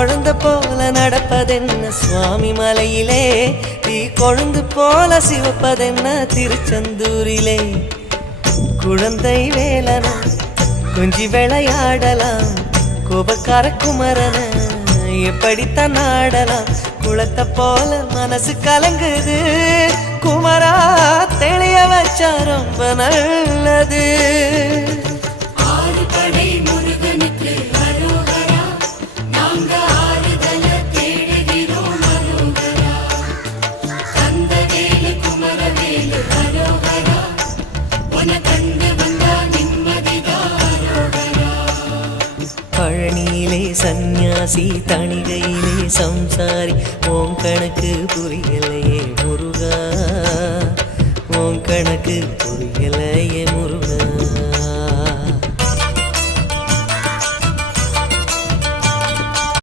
குழந்தை போல நடப்பதென்ன சுவாமி மலையிலே, தீ கொழுந்து போல சிவப்பதென்ன திருச்செந்தூரிலே. குழந்தை வேலன கொஞ்சி விளையாடலாம், கோபக்கார குமரன எப்படித்தான் ஆடலாம். குளத்தை போல மனசு கலங்குது, குமரா தெளிய வச்சா ரொம்ப நல்லது. பழனியிலே சந்நியாசி, தணிகையிலே சம்சாரி, ஓம் கணக்கு புரியலையே முருகா, ஓம் கணக்கு புரியலையே முருகா.